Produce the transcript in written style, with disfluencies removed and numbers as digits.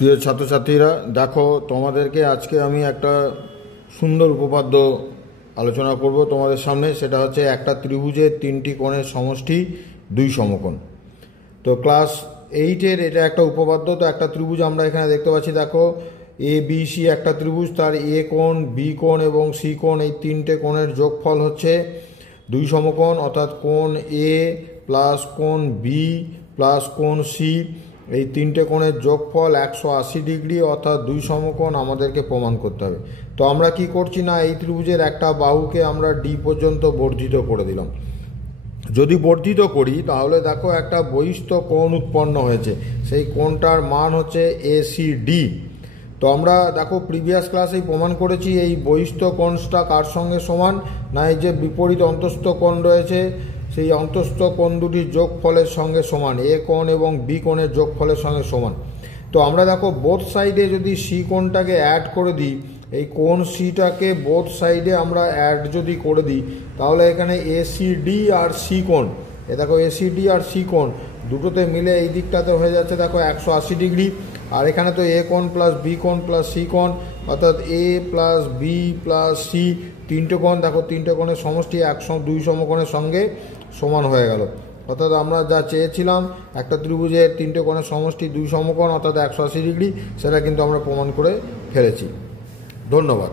প্রিয় ছাত্রছাত্রীরা, দেখো তোমাদেরকে আজকে আমি একটা সুন্দর উপপাদ্য আলোচনা করব তোমাদের সামনে। সেটা হচ্ছে একটা ত্রিভুজের তিনটি কোণের সমষ্টি দুই সমকোণ। তো ক্লাস 8-এর এটা একটা উপপাদ্য। তো একটা ত্রিভুজ আমরা এখানে দেখতে পাচ্ছি, দেখো এ বি সি একটা ত্রিভুজ, তার এ কোণ, বি কোণ এবং সি কোণ, এই তিনটে কোণের যোগফল হচ্ছে দুই সমকোণ, অর্থাৎ কোণ এ প্লাস কোণ বি প্লাস কোণ সি, এই তিনটে কোণের যোগফল 180 ডিগ্রি, অর্থাৎ দুই সমকোণ আমাদেরকে প্রমাণ করতে হবে। তো আমরা কি করছি না, এই ত্রিভুজের একটা বাহুকে আমরা ডি পর্যন্ত বর্ধিত করে দিলাম। যদি বর্ধিত করি তাহলে দেখো একটা বহিস্থ কোণ উৎপন্ন হয়েছে, সেই কোণটার মান হচ্ছে এসিডি। তো আমরা দেখো প্রিভিয়াস ক্লাসেই প্রমাণ করেছি এই বহিস্থ কোণটা কার সঙ্গে সমান না, এই যে বিপরীত অন্তস্থ কোণ রয়েছে সেই অন্তস্থ কোণ দুটির যোগফলের সঙ্গে সমান, এ কোণ এবং বি কোণের যোগফলের সঙ্গে সমান। তো আমরা দেখো বোথ সাইডে যদি সি কোণটাকে অ্যাড করে দিই, এই কোণ সিটাকে বোথ সাইডে আমরা অ্যাড যদি করে দিই, তাহলে এখানে এসিডি আর সি কোণ, এ দেখো এসিডি আর সি কোণ দুটোতে মিলে এই দিকটাতে হয়ে যাচ্ছে দেখো 180 ডিগ্রি। আর এখানে তো এ কোণ প্লাস বি কোণ প্লাস সি কোণ, অর্থাৎ এ প্লাস বি প্লাস সি, তিনটে কোণ, দেখো তিনটে কোণের সমষ্টি দুই সমকোণের সঙ্গে সমান হয়ে গেল। অর্থাৎ আমরা যা চেয়েছিলাম একটা ত্রিভুজের তিনটে কোণের সমষ্টি দুই সমকোণ অর্থাৎ 180 ডিগ্রি, সেটা কিন্তু আমরা প্রমাণ করে ফেলেছি। ধন্যবাদ।